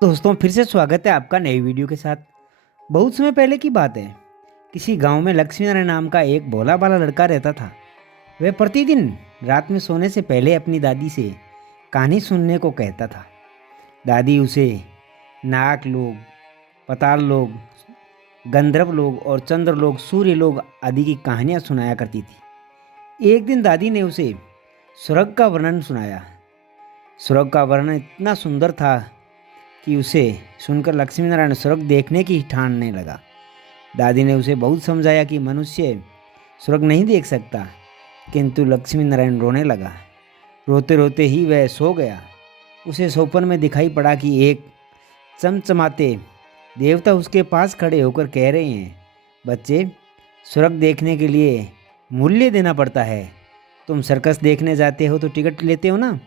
दोस्तों फिर से स्वागत है आपका नई वीडियो के साथ। बहुत समय पहले की बात है। किसी गांव में लक्ष्मी नारायण नाम का एक भोला भाला लड़का रहता था। वह प्रतिदिन रात में सोने से पहले अपनी दादी से कहानी सुनने को कहता था। दादी उसे नाग लोग, पताल लोग, गंधर्व लोग और चंद्र लोग, सूर्य लोग आदि की कहानियां सुनाया करती थी। एक दिन दादी ने उसे स्वर्ग का वर्णन सुनाया। स्वर्ग का वर्णन इतना सुंदर था कि उसे सुनकर लक्ष्मी नारायण स्वर्ग देखने की ठानने लगा। दादी ने उसे बहुत समझाया कि मनुष्य स्वर्ग नहीं देख सकता, किंतु लक्ष्मी नारायण रोने लगा। रोते रोते ही वह सो गया। उसे सपन में दिखाई पड़ा कि एक चमचमाते देवता उसके पास खड़े होकर कह रहे हैं, बच्चे, स्वर्ग देखने के लिए मूल्य देना पड़ता है। तुम सर्कस देखने जाते हो तो टिकट लेते हो ना,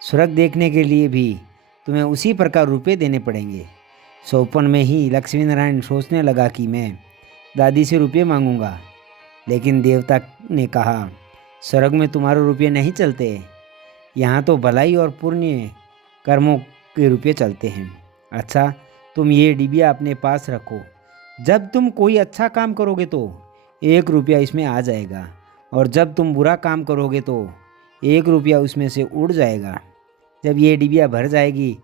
स्वर्ग देखने के लिए भी तुम्हें उसी प्रकार रुपए देने पड़ेंगे। सौपन में ही लक्ष्मी नारायण सोचने लगा कि मैं दादी से रुपये मांगूंगा, लेकिन देवता ने कहा, स्वर्ग में तुम्हारे रुपये नहीं चलते, यहाँ तो भलाई और पुण्य कर्मों के रुपये चलते हैं। अच्छा, तुम ये डिबिया अपने पास रखो। जब तुम कोई अच्छा काम करोगे तो 1 रुपया इसमें आ जाएगा, और जब तुम बुरा काम करोगे तो 1 रुपया उसमें से उड़ जाएगा। जब ये डिबिया भर जाएगी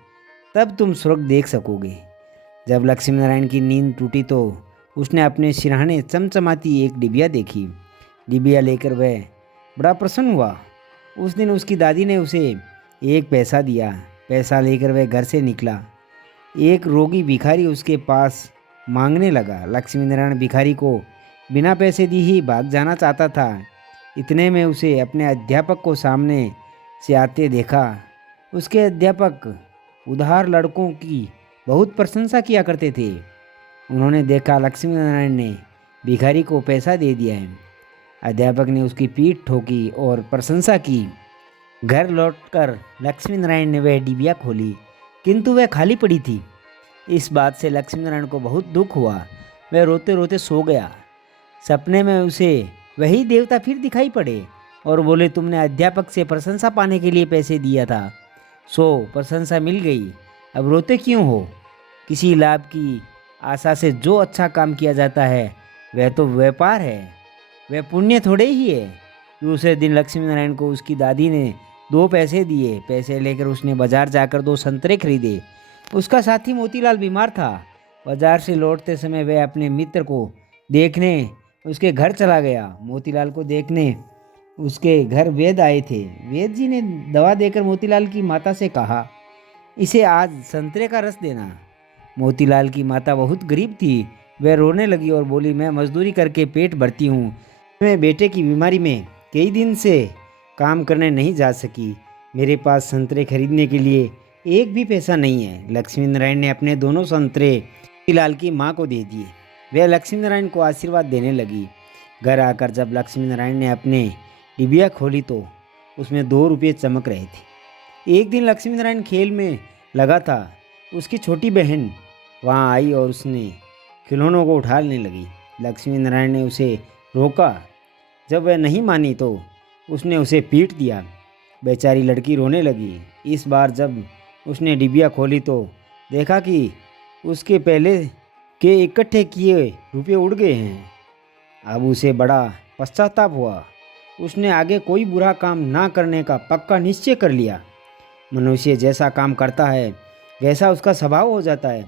तब तुम स्वर्ग देख सकोगे। जब लक्ष्मी नारायण की नींद टूटी तो उसने अपने सिरहाने चमचमाती एक डिबिया देखी। डिबिया लेकर वह बड़ा प्रसन्न हुआ। उस दिन उसकी दादी ने उसे 1 पैसा दिया। पैसा लेकर वह घर से निकला। एक रोगी भिखारी उसके पास मांगने लगा। लक्ष्मी नारायण भिखारी को बिना पैसे दी ही भाग जाना चाहता था। इतने में उसे अपने अध्यापक को सामने से आते देखा। उसके अध्यापक उधार लड़कों की बहुत प्रशंसा किया करते थे। उन्होंने देखा लक्ष्मी नारायण ने भिखारी को पैसा दे दिया है। अध्यापक ने उसकी पीठ ठोकी और प्रशंसा की। घर लौटकर लक्ष्मी नारायण ने वह डिबिया खोली, किंतु वह खाली पड़ी थी। इस बात से लक्ष्मी नारायण को बहुत दुख हुआ। वह रोते रोते सो गया। सपने में उसे वही देवता फिर दिखाई पड़े और बोले, तुमने अध्यापक से प्रशंसा पाने के लिए पैसे दिया था, सो प्रशंसा मिल गई, अब रोते क्यों हो? किसी लाभ की आशा से जो अच्छा काम किया जाता है वह तो व्यापार है, वह पुण्य थोड़े ही है। दूसरे दिन लक्ष्मी नारायण को उसकी दादी ने 2 पैसे दिए। पैसे लेकर उसने बाजार जाकर 2 संतरे खरीदे। उसका साथी मोतीलाल बीमार था। बाजार से लौटते समय वह अपने मित्र को देखने उसके घर चला गया। मोतीलाल को देखने उसके घर वैद्य आए थे। वैद्य जी ने दवा देकर मोतीलाल की माता से कहा, इसे आज संतरे का रस देना। मोतीलाल की माता बहुत गरीब थी। वह रोने लगी और बोली, मैं मजदूरी करके पेट भरती हूँ। मैं बेटे की बीमारी में कई दिन से काम करने नहीं जा सकी। मेरे पास संतरे खरीदने के लिए एक भी पैसा नहीं है। लक्ष्मी नारायण ने अपने दोनों संतरे मोतीलाल की माँ को दे दिए। वह लक्ष्मी नारायण को आशीर्वाद देने लगी। घर आकर जब लक्ष्मी नारायण ने अपने डिबिया खोली तो उसमें 2 रुपये चमक रहे थे। एक दिन लक्ष्मी नारायण खेल में लगा था। उसकी छोटी बहन वहाँ आई और उसने खिलौनों को उठाने लगी। लक्ष्मी नारायण ने उसे रोका। जब वह नहीं मानी तो उसने उसे पीट दिया। बेचारी लड़की रोने लगी। इस बार जब उसने डिबिया खोली तो देखा कि उसके पहले के इकट्ठे किए रुपये उड़ गए हैं। अब उसे बड़ा पश्चाताप हुआ। उसने आगे कोई बुरा काम ना करने का पक्का निश्चय कर लिया। मनुष्य जैसा काम करता है वैसा उसका स्वभाव हो जाता है।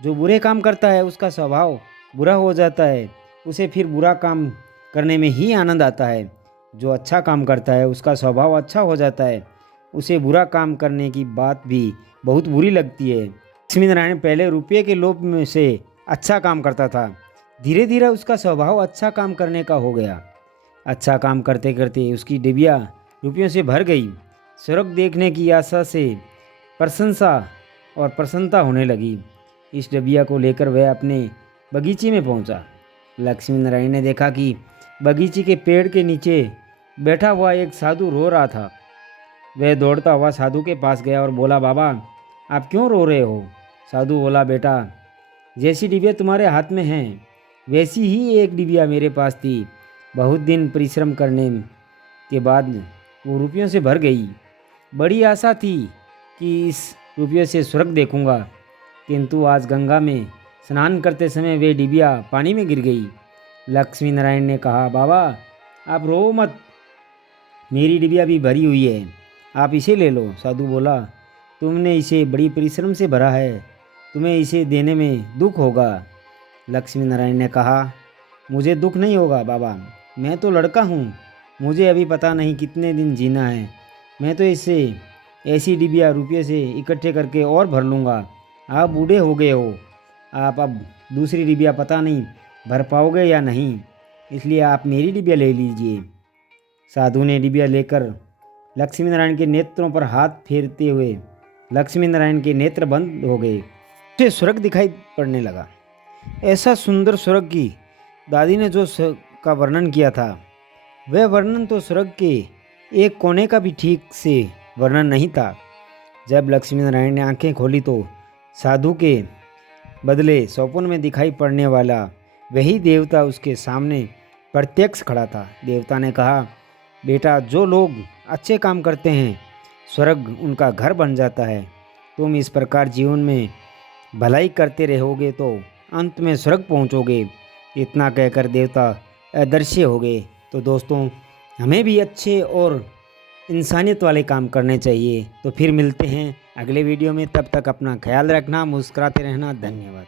जो बुरे काम करता है उसका स्वभाव बुरा हो जाता है। उसे फिर बुरा काम करने में ही आनंद आता है। जो अच्छा काम करता है उसका स्वभाव अच्छा हो जाता है। उसे बुरा काम करने की बात भी बहुत बुरी लगती है। लक्ष्मी नारायण पहले रुपये के लोभ में से अच्छा काम करता था। धीरे धीरे उसका स्वभाव अच्छा काम करने का हो गया। अच्छा काम करते करते उसकी डिबिया रुपयों से भर गई। स्वर्ग देखने की आशा से प्रशंसा और प्रसन्नता होने लगी। इस डिबिया को लेकर वह अपने बगीचे में पहुंचा। लक्ष्मी नारायण ने देखा कि बगीचे के पेड़ के नीचे बैठा हुआ एक साधु रो रहा था। वह दौड़ता हुआ साधु के पास गया और बोला, बाबा, आप क्यों रो रहे हो? साधु बोला, बेटा, जैसी डिबिया तुम्हारे हाथ में है वैसी ही एक डिबिया मेरे पास थी। बहुत दिन परिश्रम करने के बाद वो रुपयों से भर गई। बड़ी आशा थी कि इस रुपये से स्वर्ग देखूंगा, किंतु आज गंगा में स्नान करते समय वे डिबिया पानी में गिर गई। लक्ष्मी नारायण ने कहा, बाबा आप रो मत, मेरी डिबिया भी भरी हुई है, आप इसे ले लो। साधु बोला, तुमने इसे बड़ी परिश्रम से भरा है, तुम्हें इसे देने में दुख होगा। लक्ष्मी नारायण ने कहा, मुझे दुख नहीं होगा बाबा, मैं तो लड़का हूँ, मुझे अभी पता नहीं कितने दिन जीना है, मैं तो इससे ऐसी डिबिया रुपये से इकट्ठे करके और भर लूँगा। आप बूढ़े हो गए हो, आप अब दूसरी डिबिया पता नहीं भर पाओगे या नहीं, इसलिए आप मेरी डिबिया ले लीजिए। साधु ने डिबिया लेकर लक्ष्मी नारायण के नेत्रों पर हाथ फेरते हुए लक्ष्मी नारायण के नेत्र बंद हो गए। उसे स्वर्ग दिखाई पड़ने लगा। ऐसा सुंदर स्वर्ग की दादी ने जो का वर्णन किया था, वह वर्णन तो स्वर्ग के एक कोने का भी ठीक से वर्णन नहीं था। जब लक्ष्मी नारायण ने आंखें खोली तो साधु के बदले सपन में दिखाई पड़ने वाला वही देवता उसके सामने प्रत्यक्ष खड़ा था। देवता ने कहा, बेटा, जो लोग अच्छे काम करते हैं स्वर्ग उनका घर बन जाता है। तुम इस प्रकार जीवन में भलाई करते रहोगे तो अंत में स्वर्ग पहुंचोगे। इतना कहकर देवता अदृश्य हो गए। तो दोस्तों, हमें भी अच्छे और इंसानियत वाले काम करने चाहिए। तो फिर मिलते हैं अगले वीडियो में, तब तक अपना ख्याल रखना, मुस्कुराते रहना। धन्यवाद।